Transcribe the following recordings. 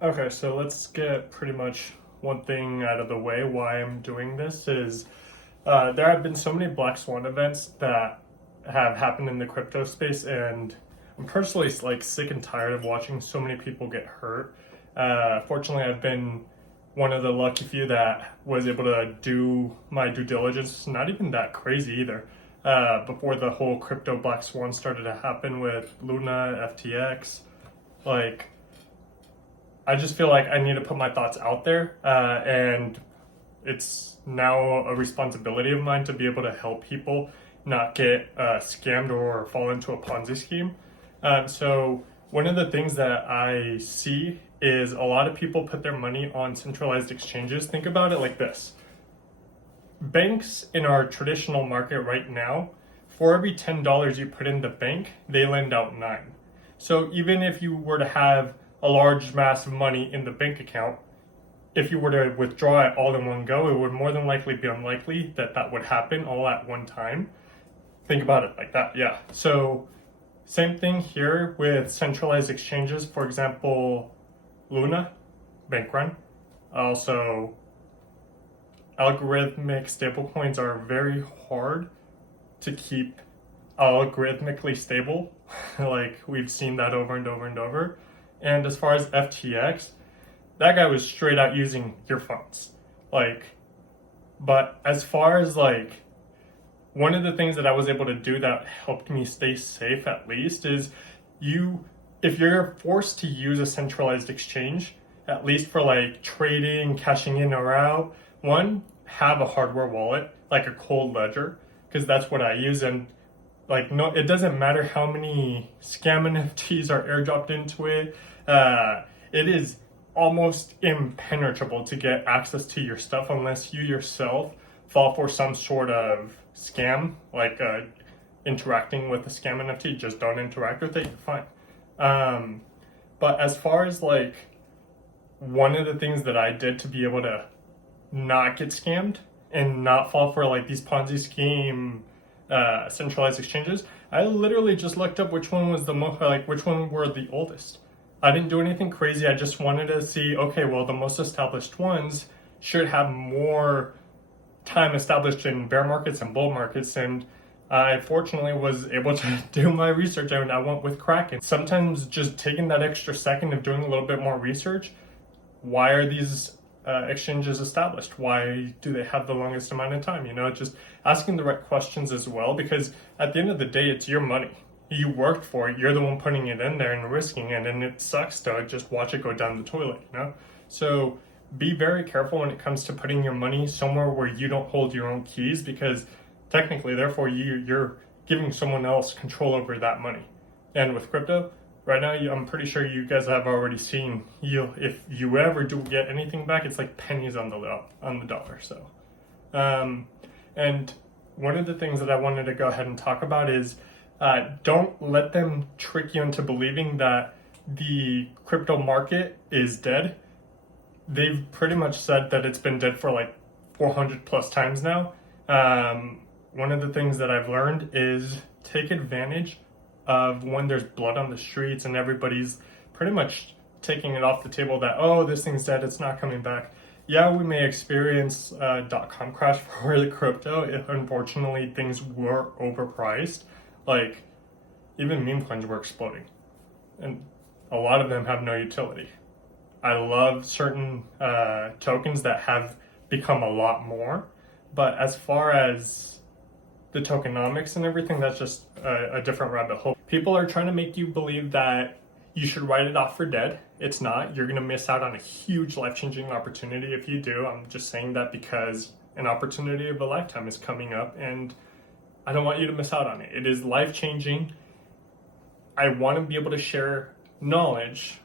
Okay, so let's get pretty much one thing out of the way. Why I'm doing this is there have been so many black swan events that have happened in the crypto space, and I'm personally like sick and tired of watching so many people get hurt. Fortunately, I've been one of the lucky few that was able to do my due diligence. Not even that crazy either. Before the whole crypto black swan started to happen with Luna, FTX, like I just feel like I need to put my thoughts out there, and it's now a responsibility of mine to be able to help people not get scammed or fall into a Ponzi scheme. So one of the things that I see is a lot of people put their money on centralized exchanges. Think about it like this: banks in our traditional market right now, for every $10 you put in the bank, they lend out 9. So even if you were to have a large mass of money in the bank account, if you were to withdraw it all in one go, it would more than likely be unlikely that that would happen all at one time. Think about it like that, yeah. So same thing here with centralized exchanges. For example, Luna, bank run. Also, algorithmic stablecoins are very hard to keep algorithmically stable. Like we've seen that over and over and over. And as far as FTX, that guy was straight out using your funds. Like, but as far as like one of the things that I was able to do that helped me stay safe at least is you if you're forced to use a centralized exchange, at least for like trading, cashing in or out, one, have a hardware wallet, like a cold ledger, because that's what I use. And like, no, it doesn't matter how many scam NFTs are airdropped into it. It is almost impenetrable to get access to your stuff unless you yourself fall for some sort of scam, like interacting with a scam NFT. Just don't interact with it, you're fine. But as far as like one of the things that I did to be able to not get scammed and not fall for like these Ponzi scheme centralized exchanges, I literally just looked up which one was the most, like which one were the oldest. I didn't do anything crazy. I just wanted to see, okay, well, the most established ones should have more time established in bear markets and bull markets. And I fortunately was able to do my research, and I went with Kraken. Sometimes just taking that extra second of doing a little bit more research. Why are these exchanges established? Why do they have the longest amount of time? You know, just asking the right questions as well, because at the end of the day, it's your money. You worked for it. You're the one putting it in there and risking it, and it sucks to just watch it go down the toilet, you know? So be very careful when it comes to putting your money somewhere where you don't hold your own keys, because technically, therefore, you're giving someone else control over that money. And with crypto, right now, I'm pretty sure you guys have already seen, if you ever do get anything back, it's like pennies on the dollar. So, and one of the things that I wanted to go ahead and talk about is don't let them trick you into believing that the crypto market is dead. They've pretty much said that it's been dead for like 400 plus times now. One of the things that I've learned is take advantage of when there's blood on the streets and everybody's pretty much taking it off the table that, oh, this thing's dead, it's not coming back. Yeah, we may experience a .com crash for the crypto if unfortunately things were overpriced. Like, even meme coins were exploding. And a lot of them have no utility. I love certain tokens that have become a lot more. But as far as the tokenomics and everything, that's just a different rabbit hole. People are trying to make you believe that you should write it off for dead. It's not. You're going to miss out on a huge life-changing opportunity if you do. I'm just saying that because an opportunity of a lifetime is coming up, and I don't want you to miss out on it. It is life-changing. I want to be able to share knowledge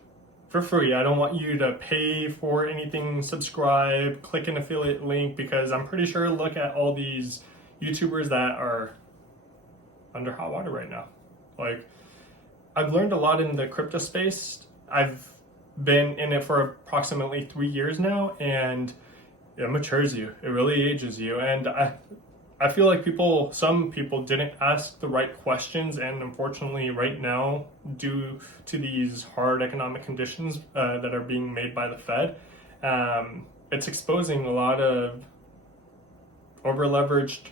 for free. I don't want you to pay for anything, subscribe, click an affiliate link, because I'm pretty sure, look at all these YouTubers that are under hot water right now. Like, I've learned a lot in the crypto space. I've been in it for approximately 3 years now, and it matures you. It really ages you. And I feel like some people didn't ask the right questions, and unfortunately, right now, due to these hard economic conditions that are being made by the Fed, it's exposing a lot of over leveraged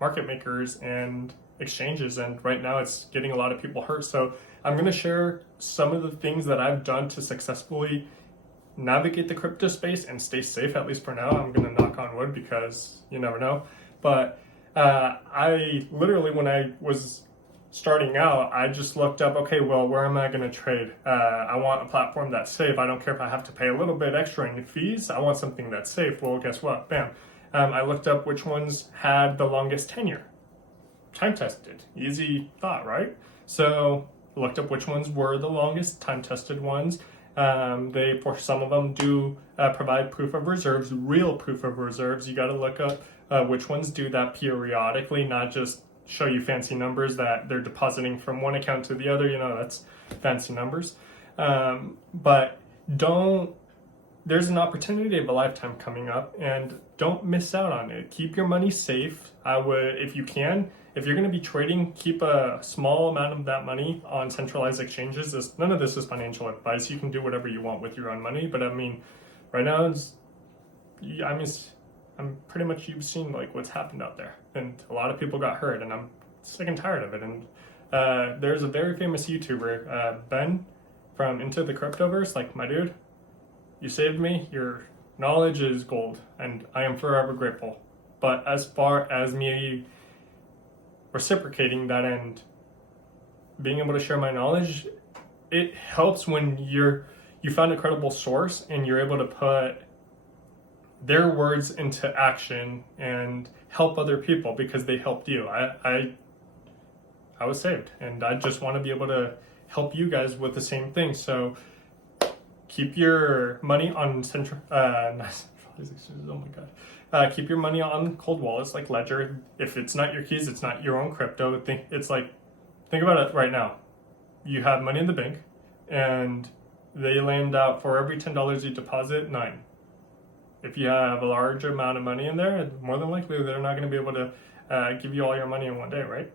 market makers and exchanges, and right now it's getting a lot of people hurt. So I'm going to share some of the things that I've done to successfully navigate the crypto space and stay safe, at least for now. I'm going to knock on wood because you never know. But I literally, when I was starting out, I just looked up, okay, well, where am I going to trade? I want a platform that's safe. I don't care if I have to pay a little bit extra in fees. I want something that's safe. Well, guess what? Bam. I looked up which ones had the longest tenure. Time tested. Easy thought, right? So looked up which ones were the longest time tested ones. They, for some of them, do provide proof of reserves, real proof of reserves. You got to look up which ones do that periodically, not just show you fancy numbers that they're depositing from one account to the other. You know, that's fancy numbers. But there's an opportunity of a lifetime coming up, and don't miss out on it. Keep your money safe. I would, if you can, if you're going to be trading, keep a small amount of that money on centralized exchanges. None of this is financial advice. You can do whatever you want with your own money, but I mean, right now, I'm pretty much, you've seen like what's happened out there, and a lot of people got hurt, and I'm sick and tired of it. And there's a very famous YouTuber, Ben from Into the Cryptoverse, like, my dude, you saved me. Your knowledge is gold, and I am forever grateful. But as far as me reciprocating that and being able to share my knowledge, it helps when you found a credible source and you're able to put their words into action and help other people because they helped you. I was saved, and I just want to be able to help you guys with the same thing. So keep your money on oh my god. Keep your money on cold wallets like Ledger. If it's not your keys, it's not your own crypto. Think about it right now. You have money in the bank, and they land out for every $10 you deposit, 9. If you have a large amount of money in there, more than likely they're not going to be able to give you all your money in one day, right?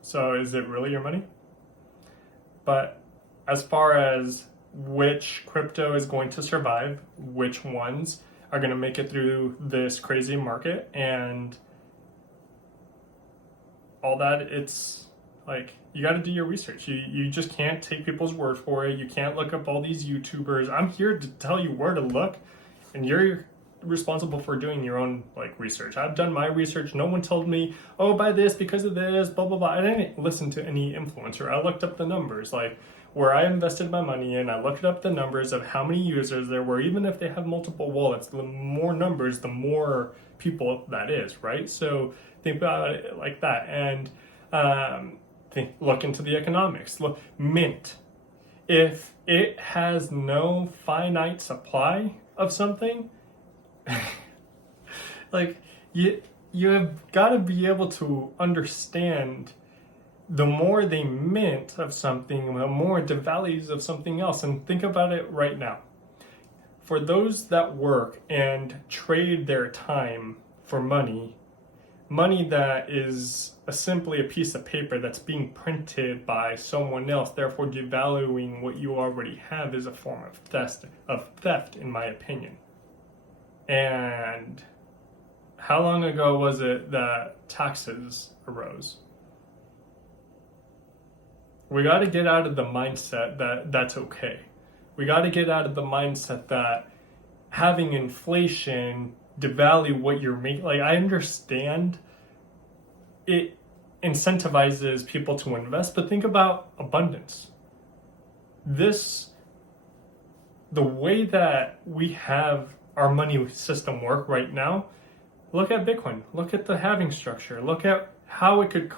So is it really your money? But as far as which crypto is going to survive, which ones are going to make it through this crazy market and all that, it's like, you got to do your research. You just can't take people's word for it. You can't look up all these YouTubers. I'm here to tell you where to look, and you're responsible for doing your own research. I've done my research. No one told me, oh, buy this because of this, blah blah blah. I didn't listen to any influencer. I looked up the numbers, where I invested my money in. I looked up the numbers of how many users there were. Even if they have multiple wallets, the more numbers, the more people that is, right? So think about it like that, and look into the economics. Look, Mint, if it has no finite supply of something, you have got to be able to understand the more they mint of something, the more it devalues of something else. And think about it right now. For those that work and trade their time for money that is simply a piece of paper that's being printed by someone else, therefore devaluing what you already have, is a form of theft, in my opinion. And how long ago was it that taxes arose? We got to get out of the mindset that that's okay. We got to get out of the mindset that having inflation devalue what you're making. I understand it incentivizes people to invest, but think about abundance. The way that we have our money system work right now, look at Bitcoin, look at the halving structure, look at how it could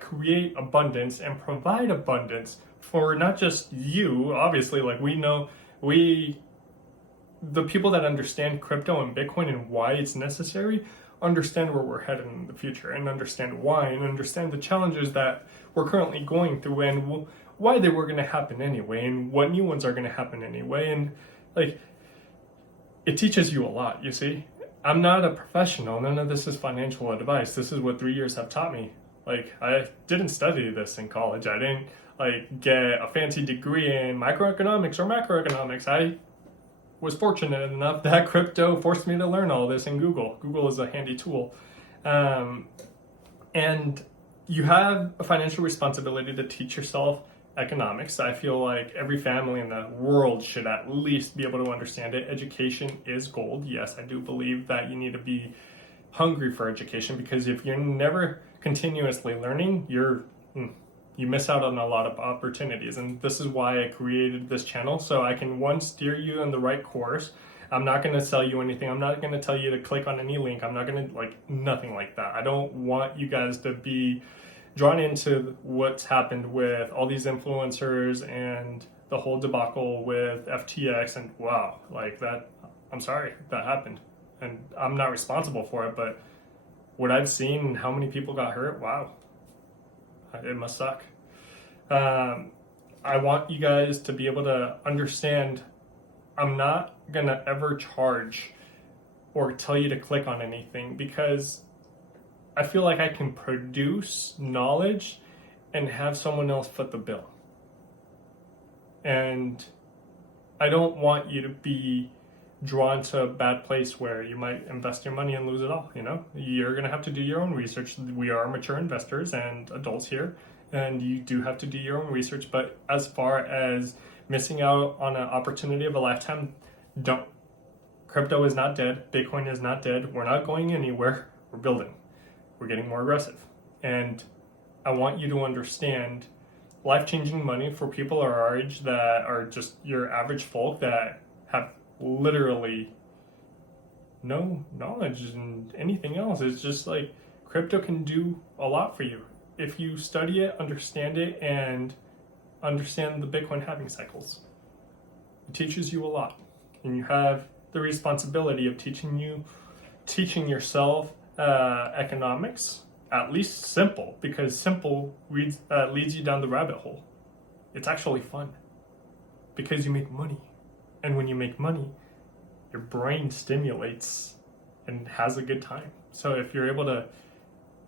create abundance and provide abundance for not just you. Obviously, the people that understand crypto and Bitcoin and why it's necessary, understand where we're headed in the future, and understand why, and understand the challenges that we're currently going through, and why they were going to happen anyway, and what new ones are going to happen anyway. And it teaches you a lot, you see. I'm not a professional. None of this is financial advice. This is what 3 years have taught me. Like, I didn't study this in college. I didn't like get a fancy degree in microeconomics or macroeconomics. I was fortunate enough that crypto forced me to learn all this in Google. Google is a handy tool. And you have a financial responsibility to teach yourself economics. I feel like every family in the world should at least be able to understand it. Education is gold. Yes, I do believe that you need to be hungry for education, because if you're never continuously learning, you miss out on a lot of opportunities. And this is why I created this channel, so I can, one, steer you in the right course. I'm not going to sell you anything. I'm not going to tell you to click on any link. I'm not going to, like, nothing like that. I don't want you guys to be drawn into what's happened with all these influencers and the whole debacle with FTX. And wow, like that, I'm sorry that happened. And I'm not responsible for it, but what I've seen and how many people got hurt, wow, it must suck. I want you guys to be able to understand, I'm not gonna ever charge or tell you to click on anything, because I feel like I can produce knowledge and have someone else foot the bill. And I don't want you to be drawn to a bad place where you might invest your money and lose it all. You're gonna have to do your own research. We are mature investors and adults here, and you do have to do your own research. But as far as missing out on an opportunity of a lifetime, don't. Crypto is not dead. Bitcoin is not dead. We're not going anywhere. We're building. We're getting more aggressive. And I want you to understand, life-changing money for people our age that are just your average folk that have literally no knowledge in anything else. It's just like, crypto can do a lot for you if you study it, understand it, and understand the Bitcoin halving cycles. It teaches you a lot, and you have the responsibility of teaching yourself economics, at least simple, because simple leads you down the rabbit hole. It's actually fun because you make money, and when you make money, your brain stimulates and has a good time. So if you're able to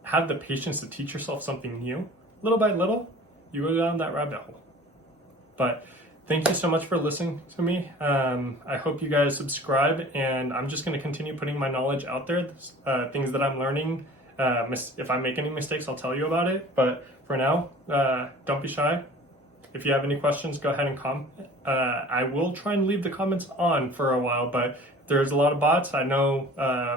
have the patience to teach yourself something new, little by little, you go down that rabbit hole. But thank you so much for listening to me. I hope you guys subscribe, and I'm just going to continue putting my knowledge out there, things that I'm learning. If I make any mistakes, I'll tell you about it. But for now, don't be shy. If you have any questions, go ahead and comment. I will try and leave the comments on for a while, but there's a lot of bots. I know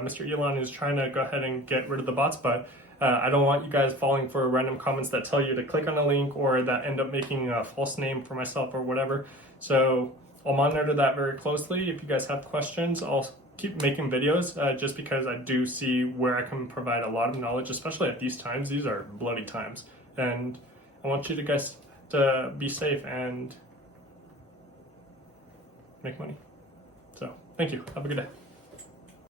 Mr. Elon is trying to go ahead and get rid of the bots, but I don't want you guys falling for random comments that tell you to click on a link or that end up making a false name for myself or whatever. So I'll monitor that very closely. If you guys have questions, I'll keep making videos just because I do see where I can provide a lot of knowledge, especially at these times. These are bloody times. And I want you guys to be safe and make money. So thank you. Have a good day.